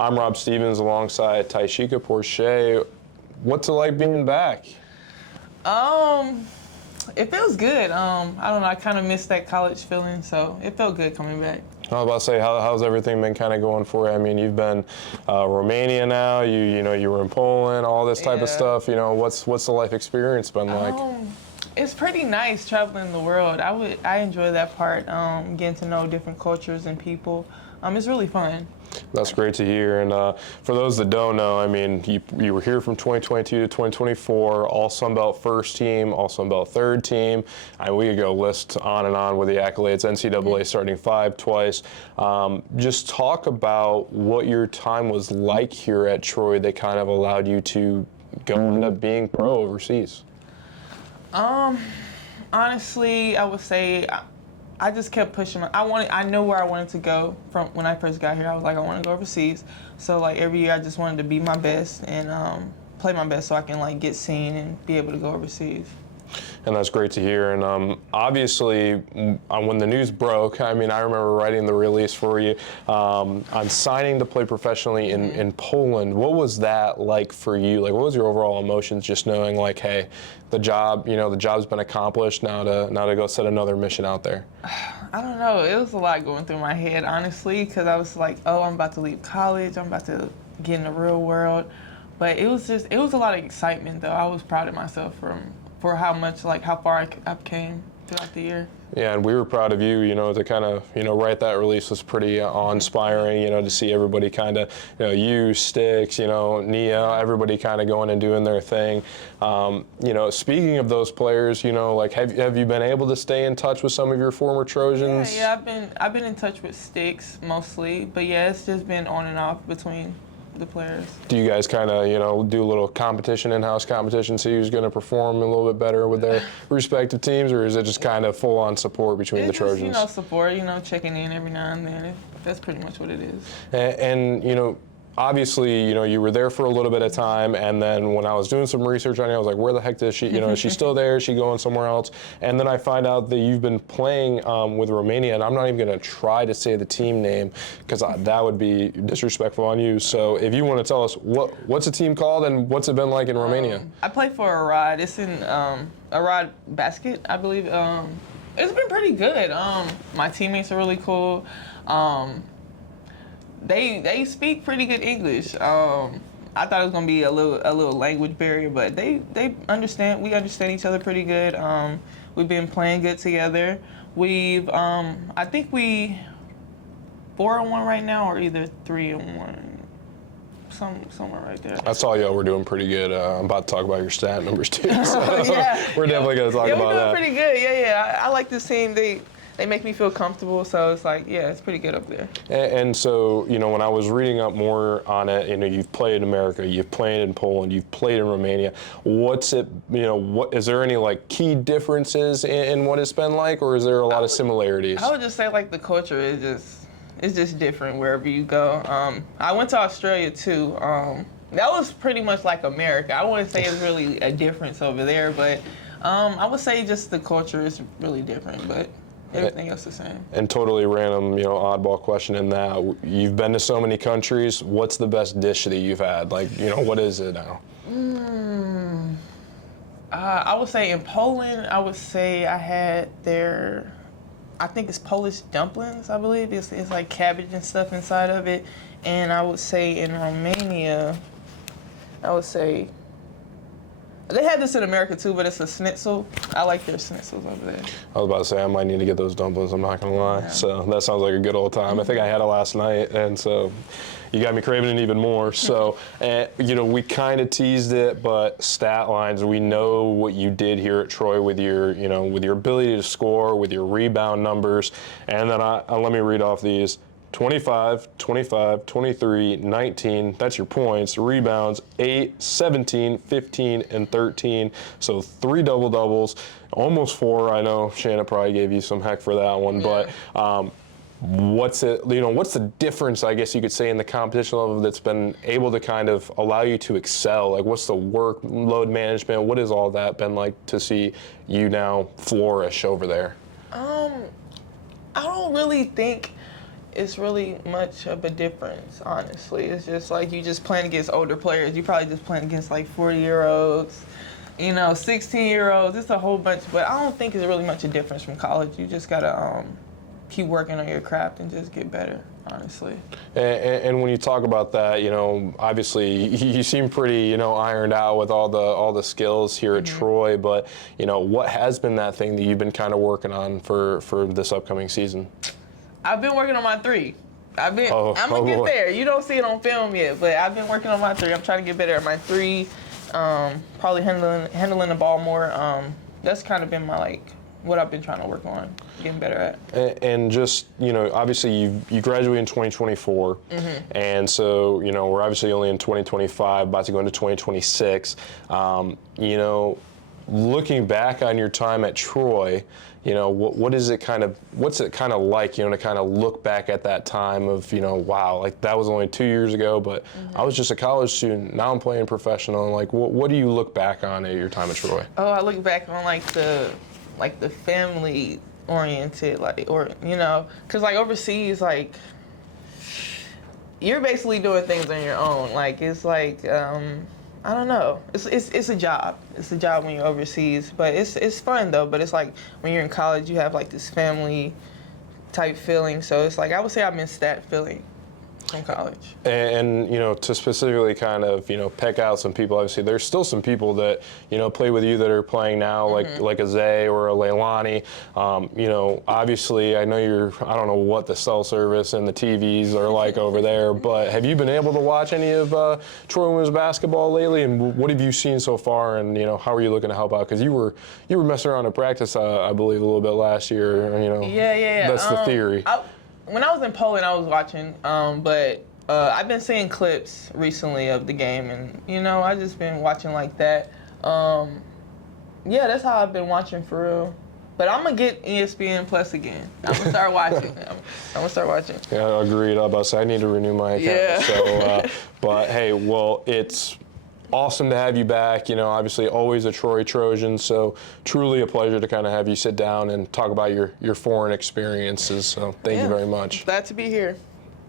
I'm Rob Stevens alongside Tai'Sheka Porchia. What's it like being back? It feels good. I don't know. I kind of missed that college feeling, so it felt good coming back. I was about to say, how's everything been kind of going for you? I mean, you've been Romania now. You were in Poland, all this type of stuff. What's the life experience been like? It's pretty nice traveling the world. I enjoy that part. Getting to know different cultures and people. It's really fun. That's great to hear. And for those that don't know, I mean, you were here from 2022 to 2024, all Sunbelt first team, all Sunbelt third team. We could go list on and on with the accolades, NCAA starting five twice. Just talk about what your time was like here at Troy that kind of allowed you to go end up being pro overseas. Honestly, I would say I just kept pushing. I know where I wanted to go from when I first got here. I was like, I want to go overseas. So like every year, I just wanted to be my best and play my best so I can like get seen and be able to go overseas. And that's great to hear. And obviously, when the news broke, I mean, I remember writing the release for you on signing to play professionally in Poland. What was that like for you? Like, what was your overall emotions just knowing, like, hey, the job's been accomplished. Now to go set another mission out there. I don't know. It was a lot going through my head, honestly, because I was like, oh, I'm about to leave college. I'm about to get in the real world. But it was a lot of excitement, though. I was proud of myself for how far I came throughout the year. Yeah, and we were proud of you, to kind of, write that release was pretty awe-inspiring, to see everybody kind of, you, Sticks, Nia, everybody kind of going and doing their thing. Speaking of those players, like, have you been able to stay in touch with some of your former Trojans? Yeah, I've been in touch with Sticks mostly, but yeah, it's just been on and off between the players. Do you guys kind of, do a little competition, in-house competition, see who's going to perform a little bit better with their respective teams, or is it just kind of full-on support between the Trojans? Just, support, checking in every now and then. That's pretty much what it is. And obviously, you were there for a little bit of time, and then when I was doing some research on you, I was like, where the heck is she? Is she still there? Is she going somewhere else? And then I find out that you've been playing with Romania, and I'm not even going to try to say the team name because that would be disrespectful on you. So if you want to tell us what's the team called and what's it been like in Romania? I play for Arad. It's in Arad Basket, I believe. It's been pretty good. My teammates are really cool. They speak pretty good English. I thought it was gonna be a little language barrier, but they understand. We understand each other pretty good. We've been playing good together. I think we 4-1 right now, or either 3-1. Somewhere right there. I saw y'all were doing pretty good. I'm about to talk about your stat numbers too. So we're definitely gonna talk about that. We're doing pretty good. Yeah. I like this team. They make me feel comfortable, so it's like, yeah, it's pretty good up there. And so, when I was reading up more on it, you've played in America, you've played in Poland, you've played in Romania. What's it, what is there any like key differences in what it's been like, or is there a lot of similarities? I would just say like the culture is just different wherever you go. I went to Australia too. That was pretty much like America. I wouldn't say it's really a difference over there, but I would say just the culture is really different, but everything else the same. And totally random, oddball question in that. You've been to so many countries. What's the best dish that you've had? Like, what is it now? I would say in Poland, I would say I had I think it's Polish dumplings, I believe. It's like cabbage and stuff inside of it. And I would say in Romania, they had this in America too, but it's a schnitzel. I like their schnitzels over there. I was about to say I might need to get those dumplings, I'm not gonna lie. Yeah. So that sounds like a good old time. I think I had it last night, and so you got me craving it even more. So, we kind of teased it, but stat lines, we know what you did here at Troy with your, with your ability to score, with your rebound numbers, and then let me read off these. 25, 25, 23, 19, that's your points. Rebounds, 8, 17, 15, and 13. So 3 double-doubles, almost 4. I know Shanna probably gave you some heck for that one, but what's the difference, I guess you could say, in the competition level that's been able to kind of allow you to excel? Like, what's the workload management? What has all that been like to see you now flourish over there? I don't really think it's really much of a difference, honestly. It's just like you just playing against older players. You probably just playing against like 40-year-olds, 16-year-olds. It's a whole bunch, but I don't think it's really much a difference from college. You just gotta keep working on your craft and just get better, honestly. And when you talk about that, obviously you seem pretty, ironed out with all the skills here at Troy. But what has been that thing that you've been kind of working on for this upcoming season? I've been working on my three. I'm gonna get boy. there. You don't see it on film yet, but I've been working on my three. I'm trying to get better at my three. Probably handling the ball more. That's kind of been my what I've been trying to work on, getting better at. And just, obviously you graduate in 2024, and so, we're obviously only in 2025, about to go into 2026. Looking back on your time at Troy, what's it kind of like, to kind of look back at that time of, wow, that was only 2 years ago, but I was just a college student, now I'm playing professional, and what do you look back on at your time at Troy? Oh, I look back on the family oriented, because overseas, you're basically doing things on your own. It's I don't know. It's a job. It's a job when you're overseas, but it's fun though. But it's when you're in college, you have this family type feeling. So it's I would say I missed that feeling from college. And to specifically kind of pick out some people, obviously there's still some people that play with you that are playing now, like a Zay or a Leilani. Obviously I know I don't know what the cell service and the TVs are like over there, but have you been able to watch any of Troy women's basketball lately? And what have you seen so far? And how are you looking to help out? Because you were messing around in practice, I believe, a little bit last year. Yeah. That's the theory. When I was in Poland, I was watching, but I've been seeing clips recently of the game, and I just been watching like that. Yeah, that's how I've been watching for real. But I'm gonna get ESPN Plus again. I'm gonna start watching. I'm gonna start watching. Yeah, agreed. I was about to say I need to renew my account. Yeah. So, but hey, well, it's awesome to have you back. Obviously always a Troy Trojan, so truly a pleasure to kind of have you sit down and talk about your foreign experiences. So thank you very much. Glad to be here.